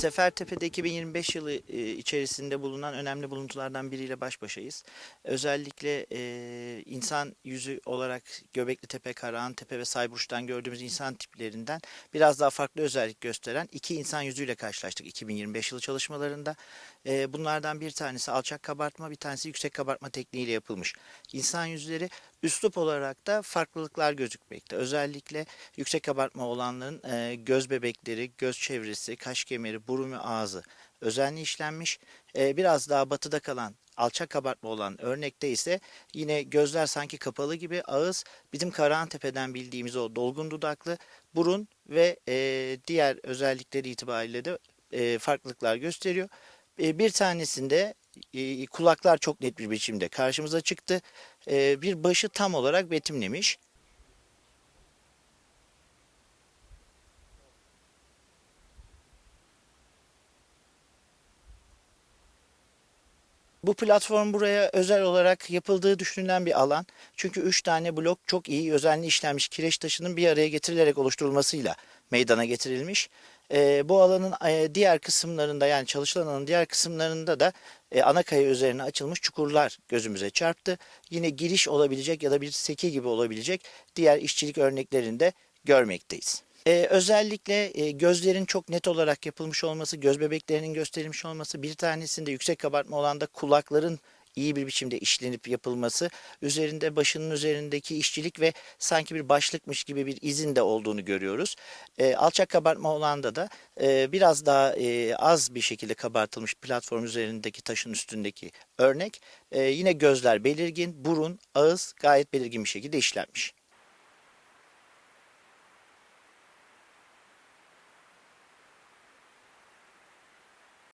Sefertepe'de 2025 yılı e, içerisinde bulunan önemli buluntulardan biriyle baş başayız. Özellikle e, insan yüzü olarak Göbekli Tepe, Karahan Tepe ve Sayburç'tan gördüğümüz insan tiplerinden biraz daha farklı özellik gösteren iki insan yüzüyle karşılaştık 2025 yılı çalışmalarında. E, bunlardan bir tanesi alçak kabartma, bir tanesi yüksek kabartma tekniğiyle yapılmış. İnsan yüzleri üslup olarak da farklılıklar gözükmekte. Özellikle yüksek kabartma olanların e, göz bebekleri, göz çevresi, kaş kemeri, burun ve ağzı özenli işlenmiş. E, biraz daha batıda kalan alçak kabartma olan örnekte ise yine gözler sanki kapalı gibi ağız bizim Karahantepe'den bildiğimiz o dolgun dudaklı burun ve e, diğer özellikleri itibariyle de e, farklılıklar gösteriyor. E, bir tanesinde e, kulaklar çok net bir biçimde karşımıza çıktı. E, bir başı tam olarak betimlemiş. Bu platform buraya özel olarak yapıldığı düşünülen bir alan. Çünkü 3 tane blok çok iyi özenli işlenmiş kireç taşının bir araya getirilerek oluşturulmasıyla meydana getirilmiş. Ee, bu alanın e, diğer kısımlarında yani çalışılan alanın diğer kısımlarında da e, ana kaya üzerine açılmış çukurlar gözümüze çarptı. Yine giriş olabilecek ya da bir seki gibi olabilecek diğer işçilik örneklerinde görmekteyiz. Ee, özellikle e, gözlerin çok net olarak yapılmış olması, göz bebeklerinin gösterilmiş olması, bir tanesinde yüksek kabartma olan da kulakların iyi bir biçimde işlenip yapılması, üzerinde başının üzerindeki işçilik ve sanki bir başlıkmış gibi bir izin de olduğunu görüyoruz. E, alçak kabartma olanda da e, biraz daha e, az bir şekilde kabartılmış platform üzerindeki taşın üstündeki örnek. E, yine gözler belirgin, burun, ağız gayet belirgin bir şekilde işlenmiş.